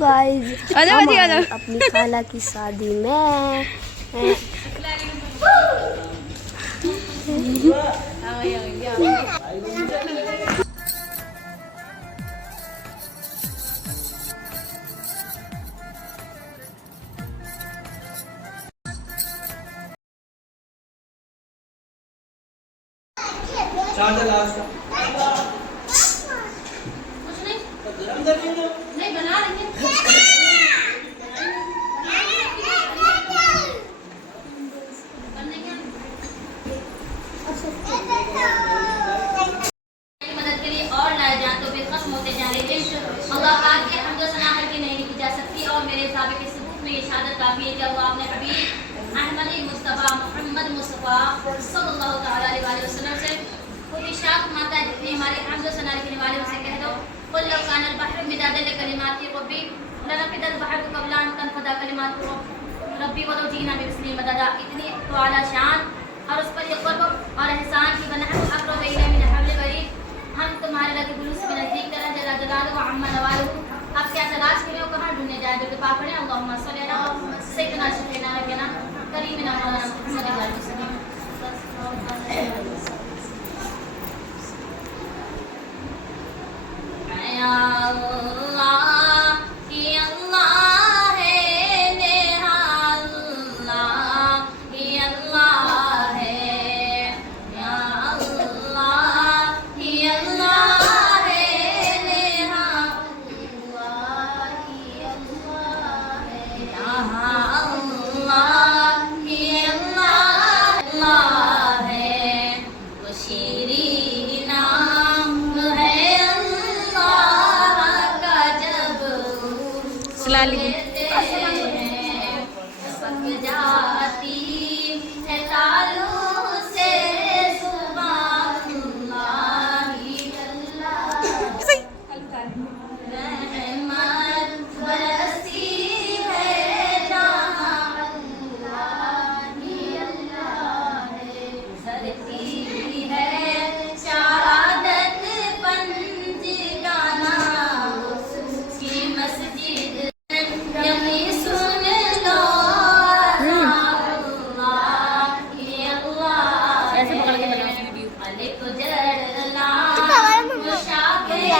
Guys अपनी खाला की शादी में नहीं बना रही मदद के लिए और लाए जान तो फिर खत्म होते जा रहे हैं। अल्लाह पाक की हम्द व सना की नहीं लिखी जा सकती और मेरे साबिक़ के सबूत में ये शहादत काफ़ी है कि वो आपने हबीब अहमद मुस्तफ़ा मोहम्मद मुस्तफ़ा सल्लल्लाहु तआला अलैहि वसल्लम से खुद इरशाद फरमाता है कि हमारे हम्द व सना लिखने वाले उनसे कह दो कुल लौ कानल बहर मिदादन लिकलिमाति रब्बी लनफिदल बहर क़ब्ल अन तनफदा कलिमातु रब्बी वलो जीना बिस्मी मददा। इतनी तो आला शान और उस पर ये क़ुर्ब और एहसान की बनहत अक़रब इलैहि मिन हब्लिल वरीद। हम तुम्हारे लगे जुलूस में नज़दीक तरह जला जलालहु व अम्मा नवालहु। अब क्या तलाश करें और कहाँ ढूंढने जाए? जो पाक पढ़े अल्लाहुम्मा सल्ली अला सय्यिदना शफीना रब्बिना करीमिना मौलाना मुहम्मद अलैहि वसल्लम। या अल्लाह या अल्लाह है नेहा अल्लाह या अल्लाह है या अल्लाह या अल्लाह है नेहा अल्लाह या अल्लाह है या अल्लाह या अल्लाह है वो शीरीन नाम है पक जाती है तालों से सुभान अल्लाह रहमत बरसती है जहाँ अल्लाह है सरती है शहादत पंज गाना उसकी मस्जिद यही सुन लो ऐसे पकड़ के बनाओ अले को जड़ला मुशाफिर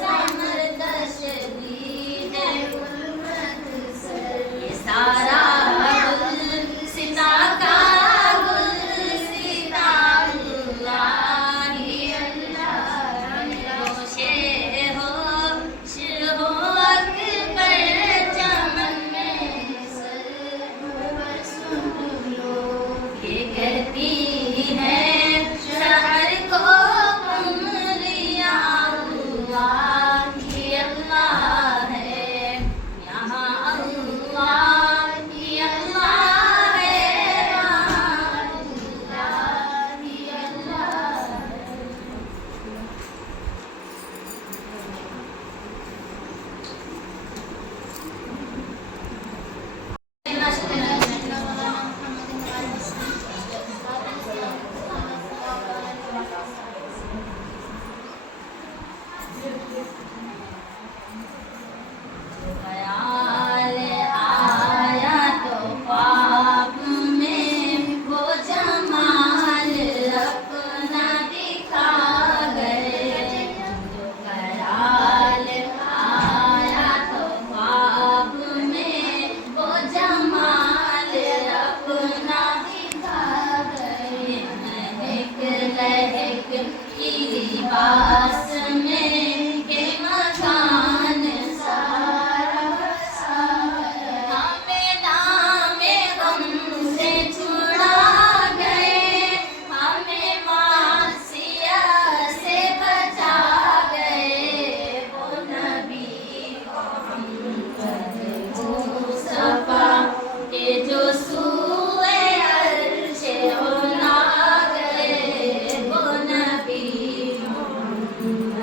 समरदश दी है ये सारा गुल सिता का गुल सिता अल्लाह ही अल्लाह होशे हो कहती है शहर को उमरिया अल्लाह ही अल्लाह है यहाँ अल्लाह ही अल्लाह है यहाँ अल्लाह ही अल्लाह है। ख्याल आया तो ख्वाब में वो जमाल अपना दिखा गए। जो ख्याल आया तो ख्वाब में वो जमाल अपना दिखा गए। महक लहक की लिबास में के मकान सारा हमें नामे गम से छुड़ा गए। हमें मासिया से बचा गए। वो नबी मोहम्मद मुस्तफा के जो सूए अर्शे उला गए। वो नबी मोहम्मद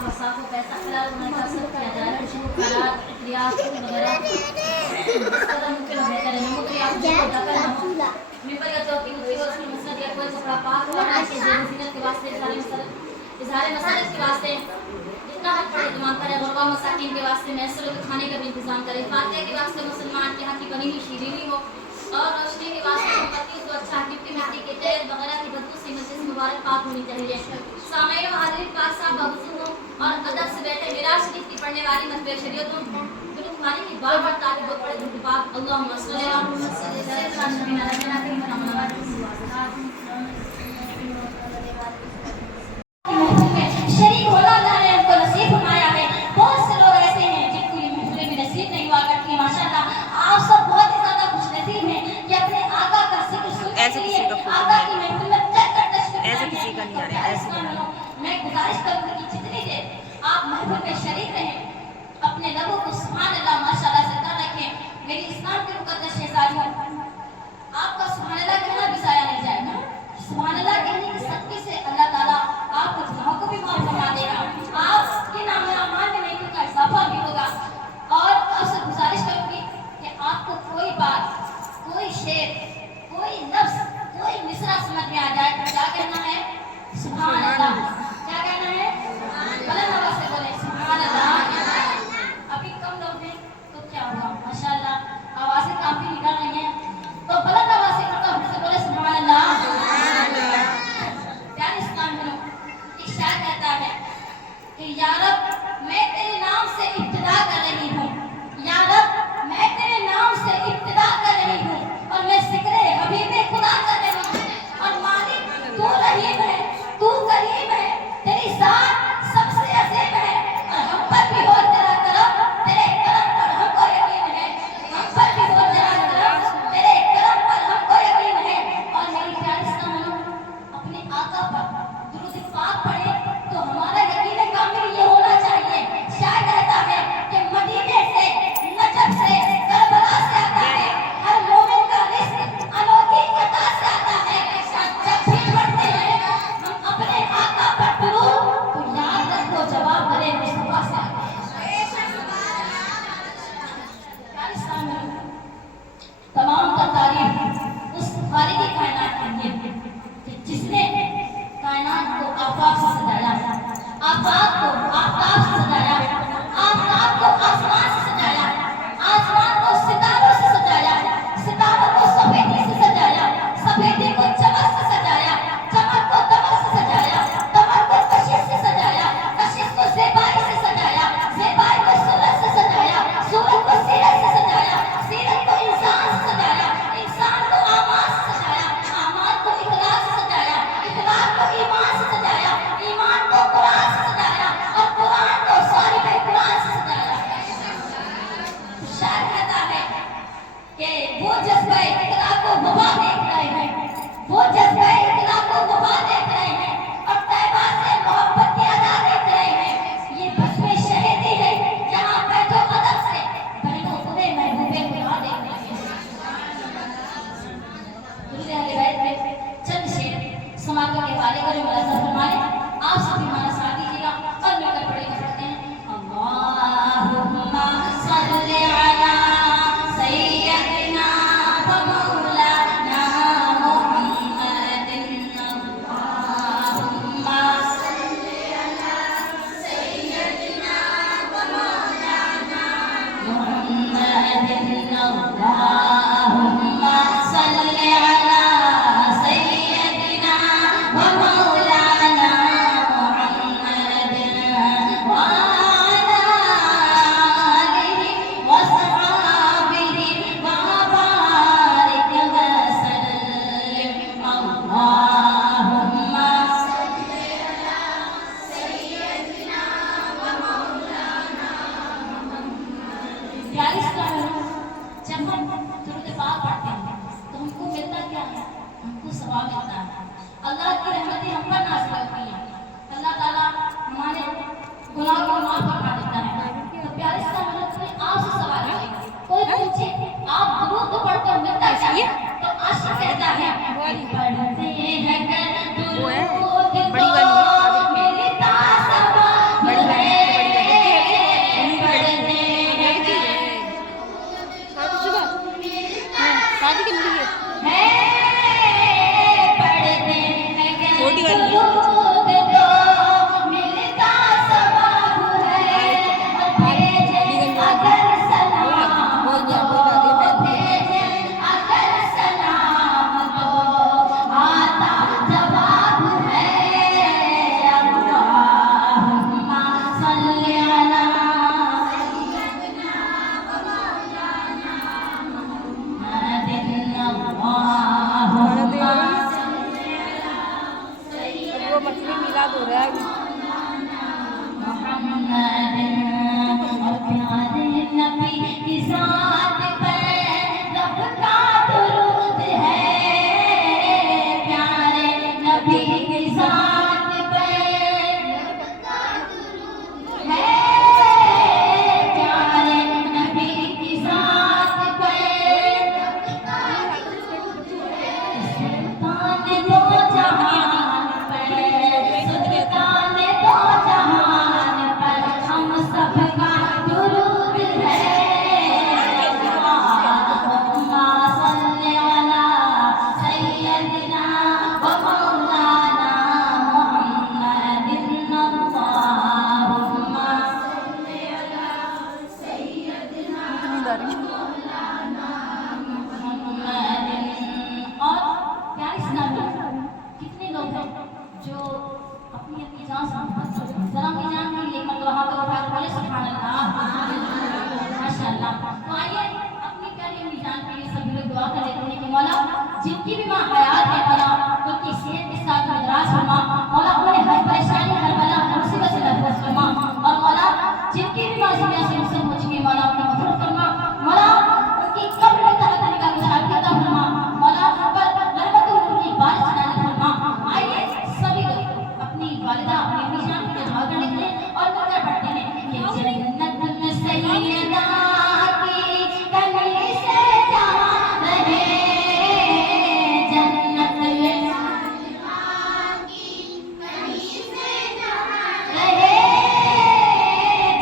वसा को पैसा हलाल होने का सब किया जाए, खुशबू खराब क्रिया वगैरह इस तरह मुमकिन हो बेहतर है। नंबर 3 आप मिंबर या चौकी को उसकी मसनद या कोई कपड़ा पाक होना चाहिए ज़ीनत के वास्ते, इज़हार मसलत के वास्ते जितना हक पड़े तमाम करे, गुरबा मसाकिन के वास्ते मैसर के खाने का भी इंतजाम करें, फातिहा के वास्ते मुसलमान के यहाँ की बनी हुई शीरीनी हो, और रोशनी के वास्ते मोमबत्ती को अच्छा मिट्टी मिट्टी के तेल वगैरह की बदबू से मस्जिद मुबारक पाक होनी चाहिए। सामईन व हाज़रीन पाक साहब बावजूद हो और अदब से बैठे मिराज शरीफ की पढ़ने वाली मतबे शरीयतों दुरूद खाने की बार-बार तारीफ बहुत पड़े दुरूद पाक अल्लाहुम्मा सल्ली अला शरीक होना अल्लाह ने हमको नसीब फरमाया है। बहुत से लोग ऐसे हैं जिनको ये महफिलें भी नसीब नहीं हुआ करती। माशाअल्लाह आप सब बहुत ही ज्यादा खुशनसीब हैं कि अपने आका का जिक्र सुनने के लिए आका की महफिल में चलकर तशरीफ लाए हैं। मैं गुजारिश करूंगी कि जितनी देर आप महफिल में शरीक रहें अपने लबों को सुभान अल्लाह माशाअल्लाह से कर रखें। मेरी इस्लाम के मुकद्दस शहजादियों, आपका सुभान अल्लाह कहना भी जाया नहीं जाएगा। सुभान अल्लाह कहने के सदके से अल्लाह ताला आपके गुनाहों को भी माफ फरमा देगा, आपके नाम-ए-आमाल में नेकी का इजाफा भी होगा। और आपसे गुजारिश करूंगी कि आपको कोई बात, कोई शेर, कोई लफ्ज, कोई मिसरा समझ में आ जाए तो क्या कहना है? सुभान अल्लाह। क्या कहना है? बुलंद आवाज से बोले सुभान अल्लाह। अभी कम लोग हैं तो क्या हुआ, माशाअल्लाह आवाजें काफी निकल रही हैं, तो बुलंद आवाज से बोले सुभान अल्लाह। प्यारे इस्लाम में एक शायर कहता है कि या रब मैं तेरे नाम से इब्तिदा कर रही हूँ, या रब मैं तेरे नाम से इब्तिदा कर रही हूँ, और मैं ज़िक्र हबीबे खुदा कर रही हूँ। और मालिक तू रहीम है, तू करीम है, तेरी ज़ात सबसे अजीम है, और हम पर भी हो तेरा करम, तेरे करम पर हमको यकीन है। हम पर भी हो तेरा करम, तेरे करम पर हमको यकीन है। और मेरी प्यारी इस्लाम अपने आका पर दुरूद पाक पढ़े तो हमारा यकीन कामिल ये होना चाहिए। शायद कहता है कि मदीने से, नजफ से, करबला से आता है, हर मोमिन का रिज़्क अनोखी अता से आता है। जब भी पढ़ते हैं हम अपने आका पर दुरूद तो याद रखो जवाब भरे मुस्तफा से आता है। प्यारे इस्लाम तमाम तारीफ उस खालिक़ कायनात के लिए कि जिसने कायनात को आफाक से सजाया, आफाक को आफताब से सजाया, आफताब को आसमान से सजाया, आसमान को सितारों से सजाया, सितारों को सफेदी से सजाया, सफेदी को चमक से सजाया, चमक को तमक से सजाया, तमक को कशिश से सजाया, कशिश को ज़ेबाई से सजाया, ज़ेबाई को सूरत से सजाया, सूरत को सीरत से सजाया, सीरत को इंसान से सजाया, इंसान को आमाल से सजाया, आमाल को इखलास से सजाया, इखलास को ईमान से सजाया, ईमान को कुरान से सजाया, और कुरान को साहिब कुरान से सजाया। शायर कहता है कि वो जज्बा इक़रा को वफा देख रहे हैं, वो जज्बा इक़रा को वफा देख रहे हैं, और तैबा से मोहब्बत की अदा देख रहे हैं। ये बस में शहीदी है जहाँ बैठो अदब से बहनों तुम्हें महबूबे खुदा देख रहे हैं। दूसरे अहले बैत में चंद शेर समापन के वाले को जो मुलाज़ा फरमाए आप सभी हमारा साथ दीजिएगा और मिलकर पढ़ेंगे। पढ़ते हैं अल्लाहुम्मा सल्ली अला सय्यदिना व मौलाना मुहम्मदिन, अल्लाहुम्मा सल्ली अला सय्यदिना व मौलाना मुहम्मदिन, अल्लाहुम्मा सल्ली अला सय्यदिना व मौलाना मुहम्मदिन व अला आलिहि व सहाबिहि व बारिक व सल्लिम। अल्लाहुम्मा सल्ली अला सय्यदिना व मौलाना मुहम्मदिन। प्यारे इस्लाम जब हम दुरूद पाक पढ़ते हैं तो हमको मिलता क्या है? हमको सवाब मिलता है, अल्लाह की रहमतें हम पर नाज़िल होती हैं, अल्लाह ताला हमारे गुनाहों को माफ फरमा देता है। तो प्यारे इस्लाम में आपसे सवाल है, कोई पूछे आप दुरूद तो पढ़ते हो मिलता क्या है? तो आशिक कहता है पढ़ते हैं कर दुरूद तो मिलता सवाब और प्यारे नबी की ज़ात पर रब का दुरूद है, प्यारे नबी की ज़ात पर रब का दुरूद है, प्यारे नबी की ज़ात पर रब का दुरूद है। सुल्तान दो जहान पर, सुल्तान दो जहान पर हम सबका दुरूद है। अल्लाहुम्मा सल्ली अला सय्यदिना व मौलाना मुहम्मदिन, अल्लाहुम्मा सल्ली अला सय्यदिना मुहम्मदिन। और प्यारी सुनामी, कितने लोग हैं जो अपनी अपनी जान से मोहब्बत करते हैं। जरा अपनी जान के लिए एक मरतबा हाथ उठाकर बोले सुभान अल्लाह, माशाअल्लाह। तो आइए अपनी प्यारी अपनी जान के लिए सभी लोग दुआ कर लेते हैं कि मौला जिनकी भी माँ हयात है, मौला उनकी सेहत के साथ दराज फरमा, मौला उन्हें हर परेशानी हर बला हर मुसीबत से महफूज फरमा। और मौला जिनकी भी माँ दुनिया से रुखसत हो चुकी है, मौला उन्हें मग़फ़िरत फरमा, मौला उनकी कब्र में तहत का मुशाहिदा अता फरमा, मौला उन पर रहमतुल की बारिश नाज़िल फरमा। आइए सभी लोग अपनी वालिदा अपनी अम्मी जान के दुआ करने के लिए और मिलकर पढ़ते हैं कि जन्नत में सैयदा की कली से जान रहे, जन्नत में सैयदा की कली से जान रहे,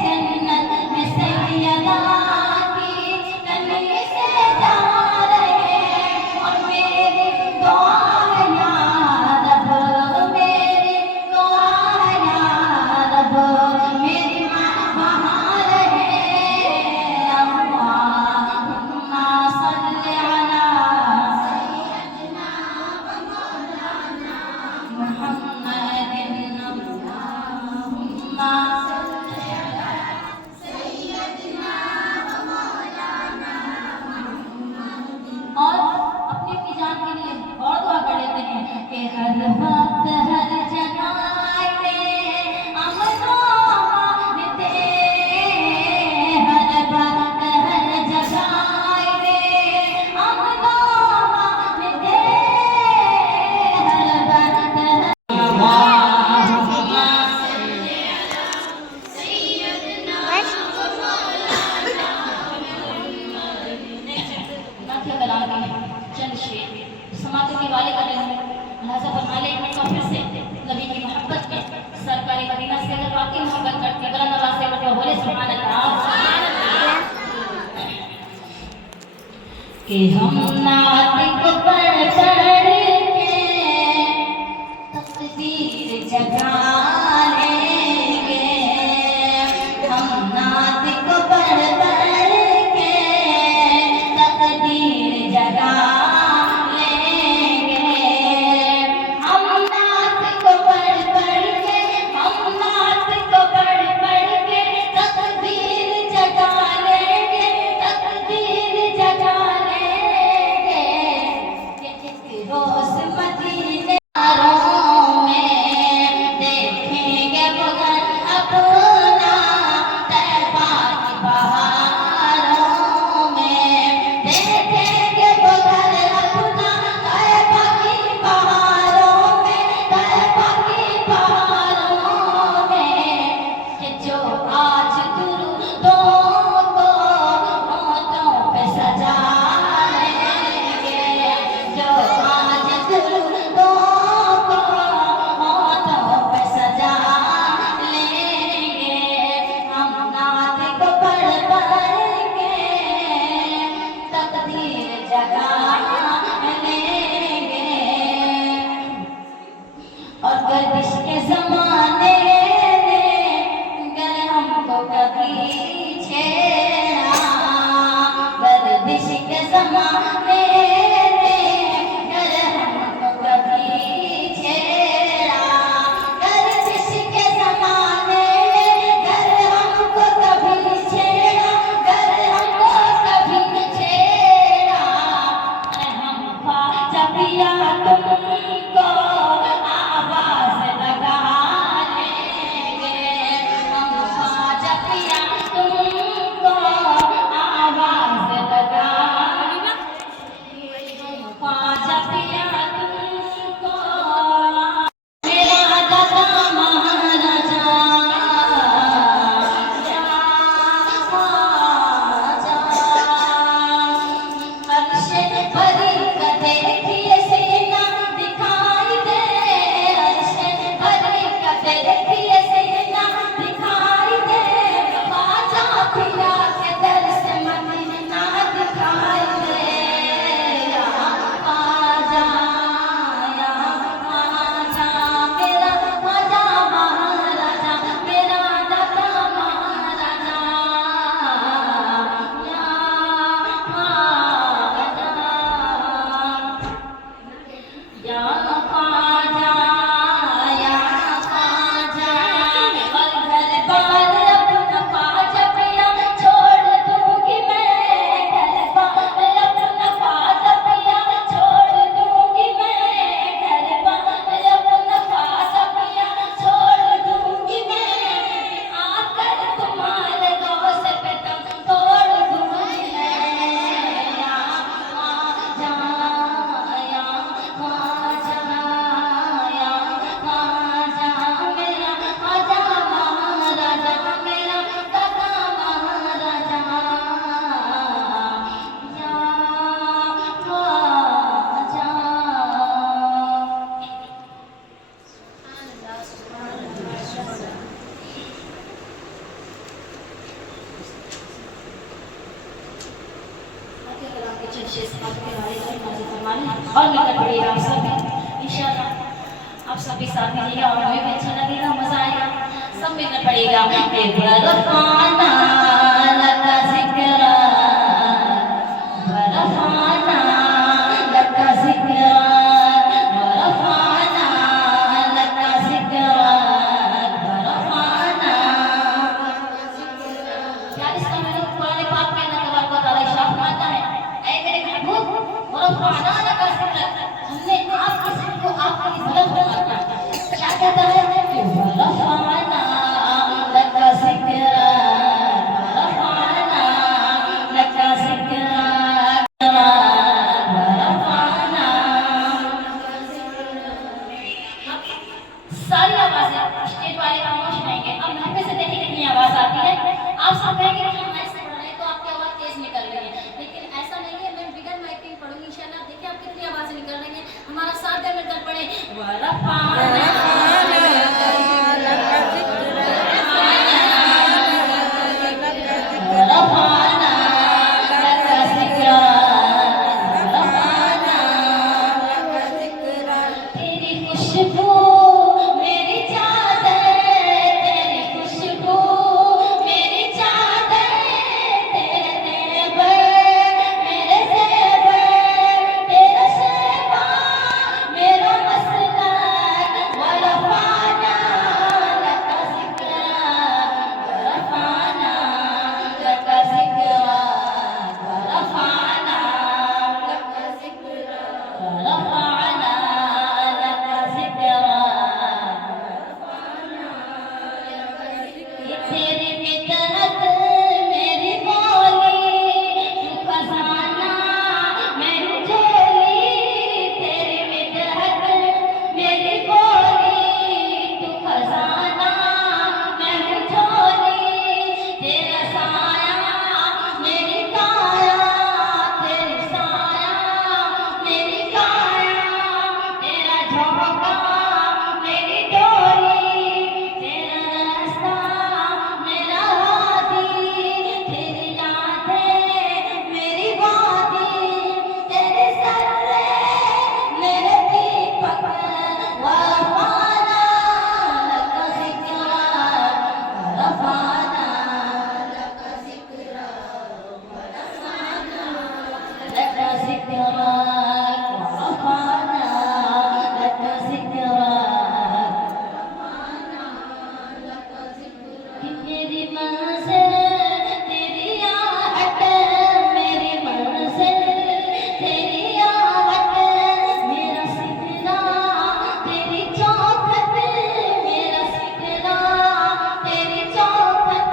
जन्नत में सैयदा की कली से जान रहे। और मेरी दुआ है या रब, मेरी दुआ है या रब, मेरी माँ वहाँ रहे। अल्लाहुम्मा सल्ली अला सय्यदिना व मौलाना मुहम्मदिन, अल्लाहुम्मा सल्ली अला सय्यदिना व मौलाना मुहम्मदिन। और अपनी अपनी जान के लिए और दुआ कर लेते हैं कि हर वक्त हर जगह पे अमन व अमान दे, हर वक्त हर जगह पे अमन व अमान दे, हर वक्त अल्लाहुम्मा सल्ली अला सय्यदिना व मौलाना मुहम्मदिन। चंद शेर समाप्ति की वाले कर रहे हैं। अल्लाह से फरमाए एक मरतबा फिर से नबी की मोहब्बत में सरकारी मदीना से अगर वाकई मोहब्बत करते हैं, बुलंद आवाज़ से मरतबा बोले सुभान अल्लाह। कि हम नातिक पढ़ पढ़ के तकदीर जगा लेंगे, हम नातिक पढ़ पढ़ के तकदीर जगा लेंगे, हम नातिक पढ़ पढ़ के, हम नातिक पढ़ पढ़ के तकदीर जगा लेंगे, तकदीर जगा लेंगे। कुछ अच्छे सिफात के बारे में नाज़िल फरमाना और मिलकर पढ़िएगा आप सब इंशाअल्लाह। आप सभी साथ दीजिएगा और हमें भी अच्छा लगेगा, मजा आएगा, सब मिलकर पढ़िएगा। वरफ़ाना लका ज़िक्रा, वरफ़ाना लका ज़िक्रा, वरफ़ाना लका ज़िक्रा, वरफ़ाना। क्या इसका मतलब कुरान पाक में अल्लाह तबारक व तआला इरशाद फरमाता है, ऐ मेरे महबूब वरफ़ाना लका ज़िक्रा, हमने आपके ज़िक्र को आपके लिए बुलंद कर दिया। क्या कहता है कि वरफ़ाना लका ज़िक्रा, वरफ़ाना लका ज़िक्रा, वरफ़ाना। सारी आवाजें स्टेज वाले खामोश रहेंगे। अब महफिल से देखिए कितनी आवाज आती है। आप सब कहेंगे कि हम ऐसे पढ़ रहे हैं तो आपकी आवाज तेज निकल रही है, लेकिन ऐसा नहीं है। मैं बिगर माइक के पढ़ूंगी इंशाल्लाह। देखिए आप कितनी आवाजें निकल रही है। हमारा साथ दे मिलकर पढ़े वरफ़ाना तेरी खुशबू मेरी चादर, तेरी खुशबू मेरी चादर, तेरे तेवर मेरे ज़ेवर, तेरा शहबा मेरा मसलक, वरफ़ाना लका ज़िक्रा, वरफ़ाना लका ज़िक्रा, वरफ़ाना लका ज़िक्रा, वरफ़ाना लका ज़िक्रा। तेरी मितहत मेरी बोली, तू खजाना मेरी झोली, तेरी मितहत मेरी बोली, तू खजाना मेरी झोली, तेरा साया मेरी काया, तेरी साया मेरी काया, तेरा झोंका मेरी डोरी, तेरा रास्ता मेरा हादी, तेरी यादें मेरी वादी, तेरे सर्रे मेरे दीपक, वरफ़ाना लका ज़िक्रा, वरफ़ाना लका ज़िक्रा, वरफ़ाना लका ज़िक्रा, वरफ़ाना लका ज़िक्रा। कि मेरी मंज़िल तेरी आहट, मेरी मंज़िल तेरी आहट, मेरा सिकना तेरी चौखट, मेरा सिकना तेरी चौखट,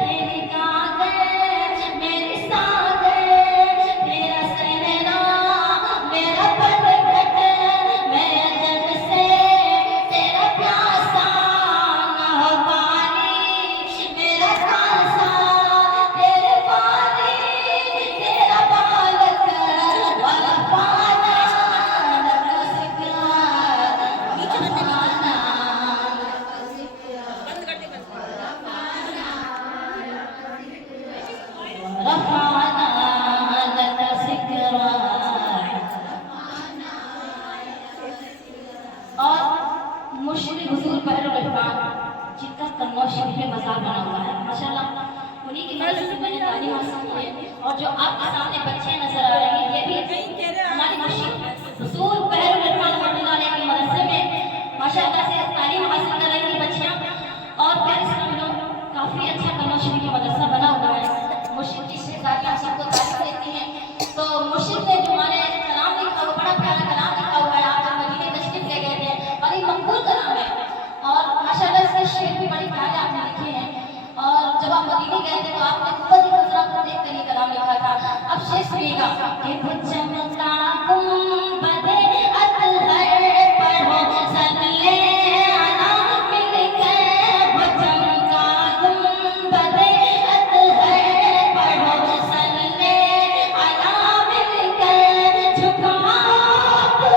तेरी कागज़ मेरी सागत, तेरा सहरा मेरा पलघट, मैं अजब से तेरा प्यासा, ना हो पानी मेरा खासा, तेरे पानी तेरा बालक, वरफ़ाना लका ज़िक्रा, वरफ़ाना लका ज़िक्रा, वरफ़ाना लका ज़िक्रा। और मुर्शिद हुजूर बहरुल इरफ़ान जिनका कन्नौज शरीफ में मज़ार बना हुआ है, माशाअल्लाह उन्हीं की मदद से मैंने तालीम हासिल की है। और जो आपके सामने बच्चे नजर आ रहे हैं, ये भी हमारे मुर्शिद हुजूर बहरुल इरफ़ान रहमतुल्लाह अलैह की मदद से में माशाअल्लाह से तालीम हासिल कर रही थी बच्चियां। और प्यारे इस्लामी लोग, काफ़ी अच्छा कन्नौज शरीफ की मदरसा बना हुआ है। मुर्शिद की शहजादियां सबको तारीफ देती हैं। तो मुर्शिद ने जो हमारे कलाम लिखा हुआ, बड़ा प्यारा कलाम लिखा हुआ है। आप जब मदीने तशरीफ ले गए थे, बड़ी मकबूल कलाम है और माशाअल्लाह इसके शेर भी बड़ी प्यारे आपने लिखे हैं। और जब आप मदीने गए थे तो आपने खुद ही गुजरा को देख कर ये कलाम लिखा था। अब शेर सुनिएगा कि चमकता गुंबदे अतहर पढ़ो सल्ले अला मिलकर, वो चमका गुंबदे अतहर पढ़ो सल्ले अला मिलकर, झुकाओ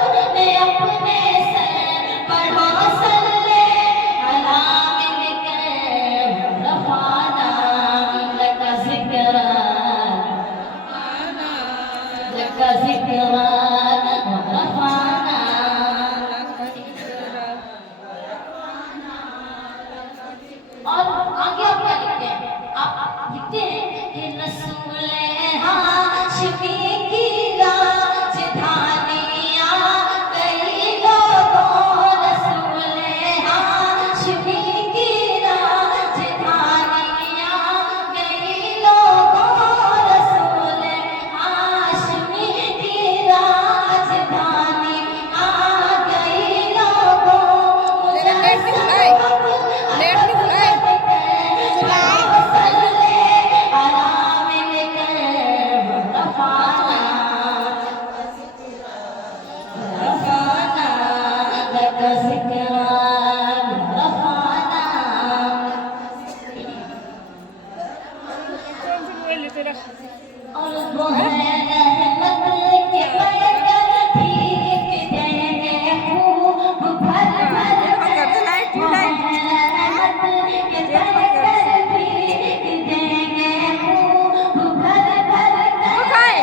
अपने अपने सर, पढ़ो सल्ले अला मिलकर, वरफ़ाना लका ज़िक्रा, और वो है रहमत के पैकर भीग देंगे खूब भर भर कर। वो है रहमत के पैकर भीग देंगे खूब भर भर कर। वो है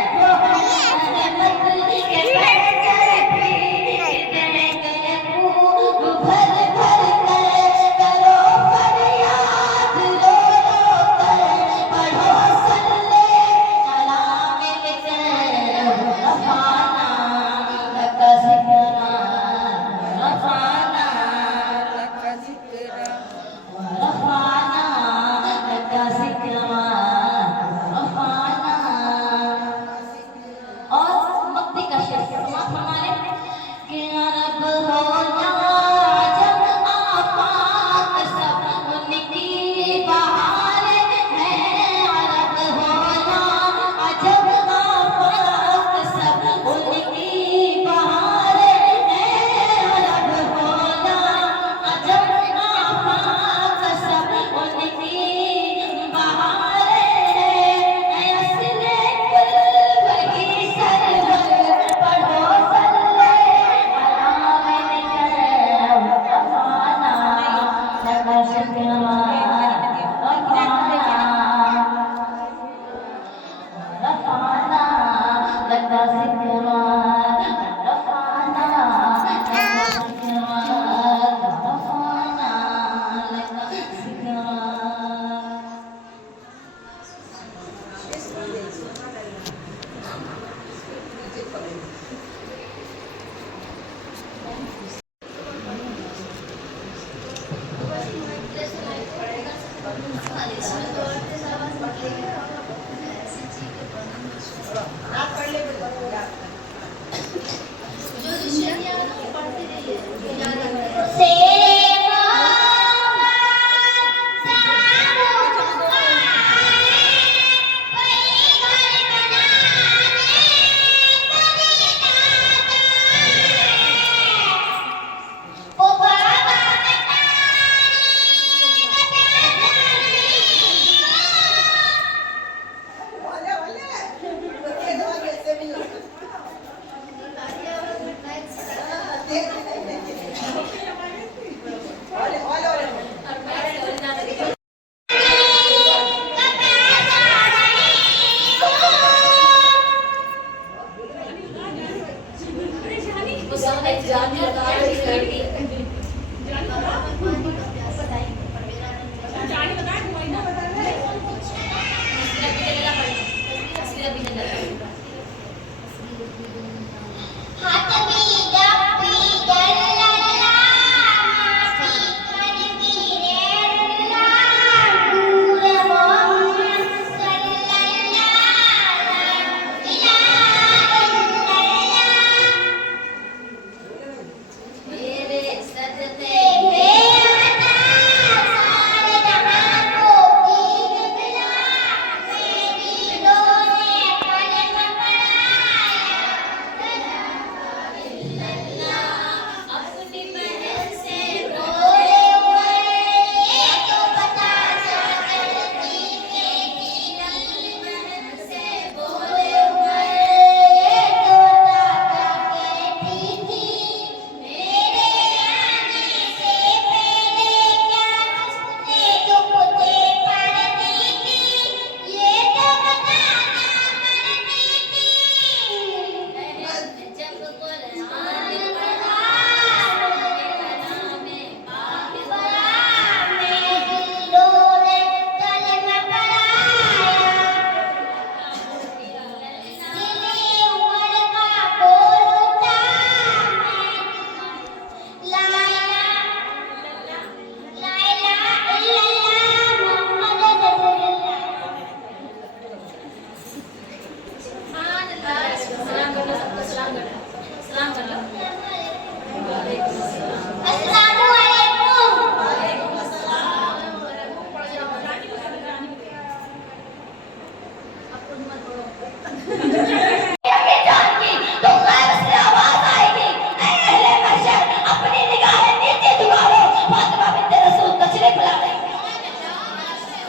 रहमत के पैकर भीग देंगे खूब भर भर कर। करो फरियाद रो रो कर, पढ़ो सल्ले अला मिलकर। रफ़ाना लका ज़िक्रा, रफ़ाना लका ज़िक्रा, रफ़ाना लका ज़िक्रा, रफ़ाना। और मक्ती का शेर समाप्त फरमा लें कि अरब हो या अजम आफाक सब उनकी बहार है। अरब हो या अजम आफाक सब उनकी बहार है। अरब हो या अजम आफाक सब उनकी बहार है। असले कुल वही सरवर, पढ़ो सल्ले अला मिलकर। रफ़ाना लका ज़िक्रा, रफ़ाना लका ज़िक्रा, रफ़ाना लका ज़िक्रा, रफ़ाना लका ज़िक्रा।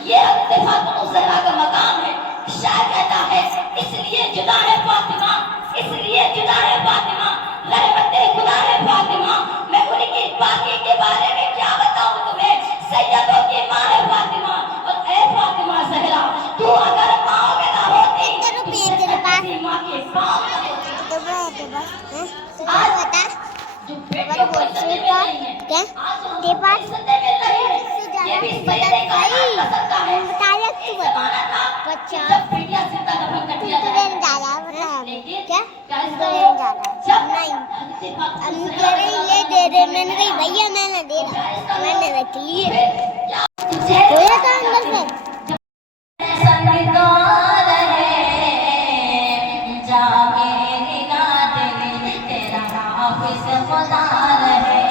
ये इत्तेफाक ज़हरा का मकाम है। शायर कहता है इसलिए जुदा है फातिमा, इसलिए जुदा है फातिमा, रहमते खुदा है फातिमा। मैं उनकी बाकी के बारे में क्या बताऊं तुम्हें, सैयदों की माँ है फातिमा। और ए फातिमा ज़हरा, तू अगर पाँव में ना होती तेरे पास माँ के पाँव में होती। आज जो बेटियों को इज्जत मिल रही है, आज जो हमको इज्जत मिल रही है, ये भी सैयदे कायनात का सदका है। जमाना था जब बेटियां जिंदा दफन कर दिया जाता था, लेकिन क्या इसका जब ये दे दे, मैंने कही भैया मैंने दे रहा, मैंने रख लिए होया था अंदर से। संगीतकार है जा मेरी नादनी, तेरा हाफिज़ खुदा रहे,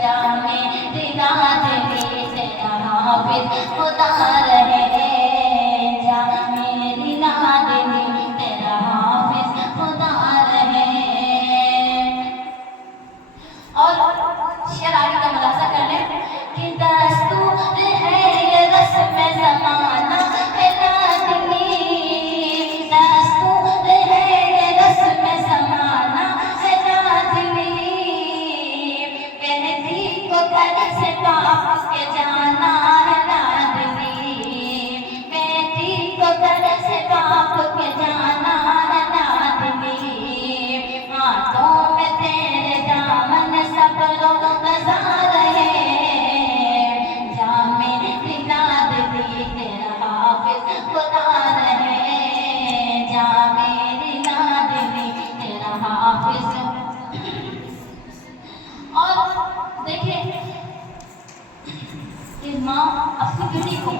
जा मेरी नादनी, तेरा हाफिज़ खुदा रहे, जा मेरी नादनी, तेरा हाफिज़ खुदा रहे। और शेर आगे का मुलाजा कर लें कि दस्तूर है ये रस्म ज़माना है नाज़नी, दस्तूर है ये रस्म ज़माना है नाज़नी, बेटी को घर से बाहर के जाना है नाज़नी, बेटी को घर से बाहर के जाना है नाज़नी, हाथों में तेरे दामन सब लोग बजा रहे, जा मेरी नादनी, तेरा हाफिज़ खुदा रहे, जा मेरी नादनी, तेरा हाफिज़। और देखिए कि माँ अपनी बेटी को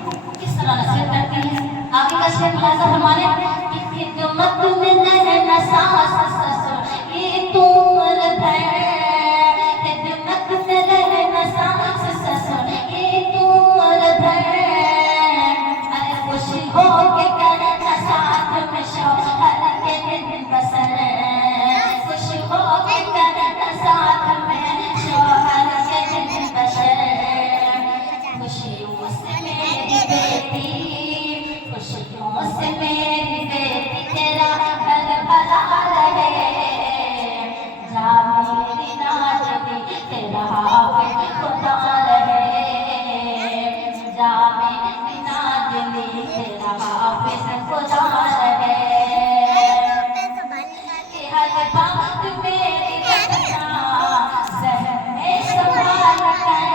किस तरह नसीहत करती है। आगे का शेर मुलाजा फरमाने कि खिदमत में रहना सास ससुर ये तुमर है, खिदमत में रहना सास ससुर ये तुमर है, अरे खुशी हो के करना साथ में शौहर के दिन बसर, खुशी हो के करना साथ में शौहर के दिन बसर, खुशियों से मेरी बेटी, खुशियों से मेरी बेटी, तेरा घर भरा रहे, जा मेरी नादनी, तेरा हाफिज़ खुदा रहे, जा मेरी नादनी, तेरा हाफिज़ खुदा रहे, हर बात मेरी रखना ज़हन में संभाल कर,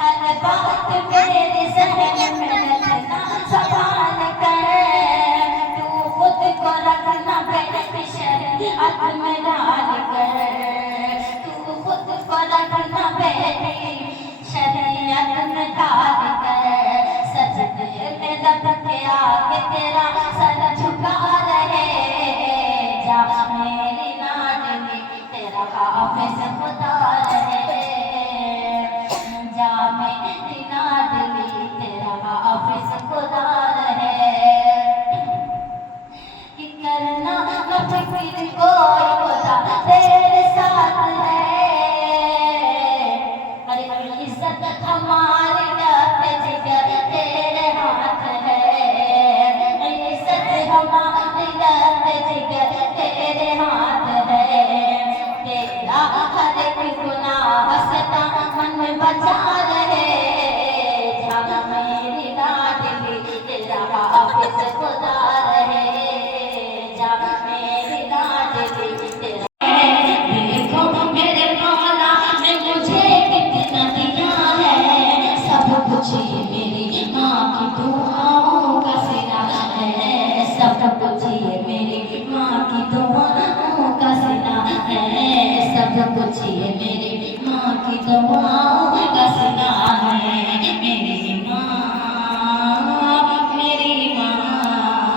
हर बात मेरे ज़हन में रखना संभाल कर, तू खुद को रखना बेटी शरीअत में डाल कर, तू खुद को रखना बेटी शरीअत में डाल कर, सजदे में रख के आगे तेरा सर झुका रहे, जा मेरी नादनी, तेरा हाफिज़ खुदा रहे, जा मेरी नादनी, तेरा हाफिज़ खुदा रहे, कि करना न फिक्र कोई खुदा तेरे साथ है, अरे इज़्ज़त हमारी अपने जिगर तेरे हाथ है, इज़्ज़त हमारी अपने जिगर तेरे हाथ है, तेरा हर एक गुनाह सता मन में बचा रहे, जा मेरी नादनी, तेरा हाफिज़ खुदा रहे, जा मेरी नादनी, तेरा। देखो मेरे मौला ने मुझे कितना दिया है, सब कुछ ये मेरी माँ की दुआओं का सिला है, सब कुछ ये मेरी माँ की दुआओं का सिला है, सब कुछ ये मेरी माँ की दुआओं का सिला है, मेरी माँ, मेरी माँ,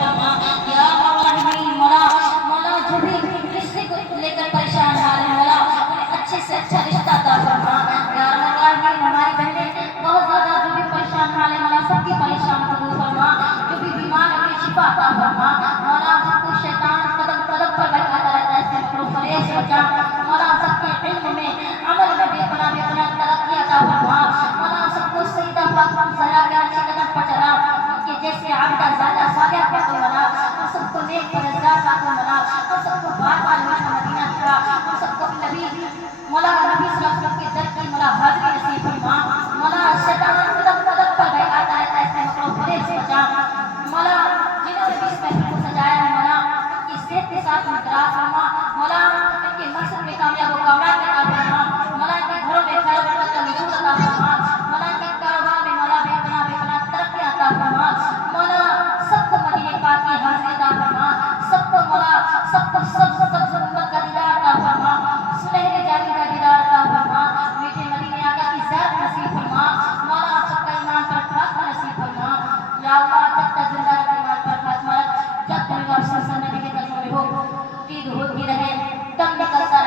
फरमा। या अर्हम मौला, मौला जो भी रिश्ते को लेकर परेशान हाल है मौला, उन्हें अच्छे से अच्छा रिश्ता अता फरमा। या अर्हम हमारी बहनें बहुत ज्यादा जो भी परेशान हाल है मौला, सबकी परेशान कबूल फरमा। जो भी बीमार है उन्हें शिफा अता फरमा। मौला जिनको शैतान कदम कदम पर बहकाता रहता है इससे मकरूह परहेज बचा। मौला सबके इल्म में अमल में बेपनाह तरक्की अता फरमा। मौला सबको सईदा फातिमा ज़हरा के अच्छे कदम पर चला, उनके जैसे आबिदा ज़ादा सालिहा पाको बना, हम सबको नेक परहेज़गार पाको बना, हम सबको बार बार मदीना दिखा, हम सबको नबी मौला नबी सल्लल्लाहु अलैहि वसल्लम के दर की मौला हाज़िरी नसीब फरमा। मौला शैतान कदम कदम पर बहकाता रहता है इससे मकरूह परहेज बचा। मौला जिन्होंने भी इस महफिल को सजाया है मौला, उनकी सेहत के साथ दराज फरमा। मौला इनके मकसद में कामयाब व कामयाब अता फरमा। मौला इनके घरों में खैर बरकत का नुज़ूल अता फरमा। मौला इनके कारोबार में मौला बेपनाह तरक्की अता फरमा। मौला सबको मदीने पाक की हाज़िरी अता फरमा। सबको मौला सबको सब उम्मत का दीदार अता फरमा। सुनहरे जाली का दीदार अता फरमा। मीठे मदीने आका की ज़ियारत नसीब फरमा। मौला आप सबका ईमान पर खात्मा नसीब फरमा। या अल्लाह जब तक जिंदा रखे ईमान पर खात्मा रख, जब तक नबी के कदमों में हो, ईद होती रहे, दम निकलता